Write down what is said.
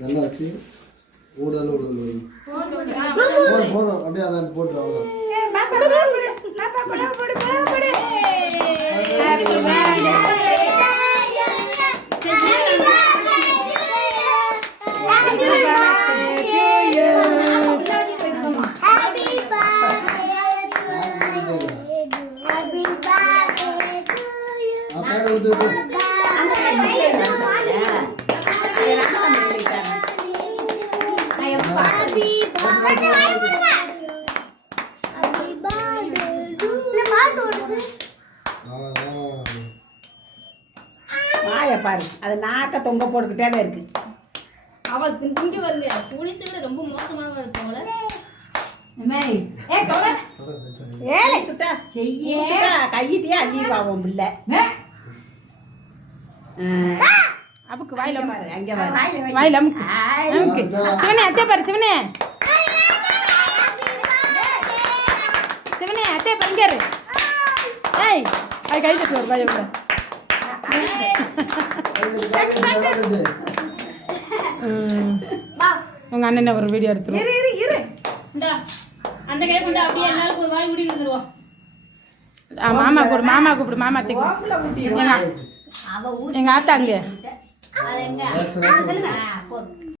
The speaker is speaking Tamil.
நல்லா வச்சு ஊடல் போதும் அப்படியே அதான் போட்டு பாரு அது நாக்க தொங்க போட்டுக்கிட்டே தான் இருக்கு. அவ திங்க வரலையா? போலீஸ்ல ரொம்ப மோசமா இருப்பாங்களே. ஏலே குட்டா செய்ய கையிட்டே அள்ளிடுவா உன் பிள்ளை. அப்புக்கு வாயில பாரு அங்க பாரு வாயில அமுக்கு அமுக்கு. சிவனே அத்தை பாரு சிவனே. சிவனே அத்தை பங்கேரு. ஏய் அது கை தட்டு வர வாயில. உங்க அண்ணன் ஒரு வீடியோ எடுத்துருவோம். இரு அந்த கை கொண்டு அப்படியே எல்லாருக்கும் ஒரு வாய் ஊடி விழுந்துருவோம். மாமா கூப்பிடு மாமா கூப்பிடு மாமா எங்க ஆத்தா அங்க